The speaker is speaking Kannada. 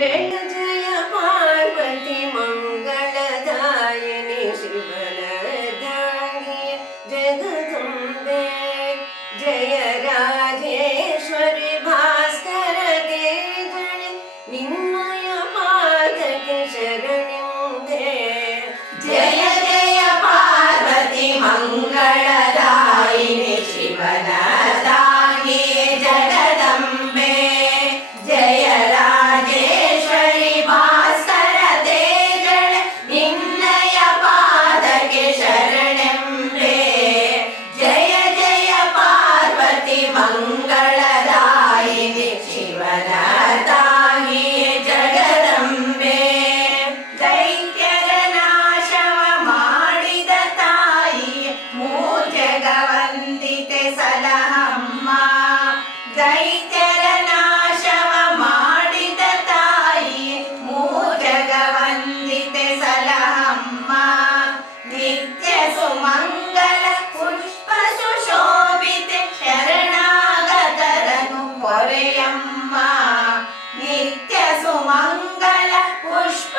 जय जय पार्वती मंगलदायिनी शिवनर्दायिनी जगदम्बे जय राजेश्वरी भास्कर तेजणे निन्मय पादके शरणिंदे जय जय पार्वती मंगलदायिनी शिवनर्दायिनी जगदम्बे जय राजेश्वरी भास्कर तेजणे निन्नय पादके शरणೆಂಬೆ जय जय पार्वती मंगलदायिनी शिवनर्दायिनी जगदम्बे दैತ್ಯರ ನಾಶವ ಮಾಡಿದ ತಾಯಿ ಮೂಜಗವಂದಿತೆ ಸಲಹಮ್ಮ दैತ್ಯರ ನಾಶವ ಮಾಡಿದ ತಾಯಿ ಮೂಜಗವಂದಿತೆ ಸಲಹಮ್ಮ ನಿತ್ಯ ಸುಮಂಗಲ ಪುಷ್ಪ ಸುಶೋಭಿತೆ ಶರಣಾಗತರನು ಪೊರೆಯಮ್ಮ ನಿತ್ಯ ಸುಮಂಗಲ ಪುಷ್ಪ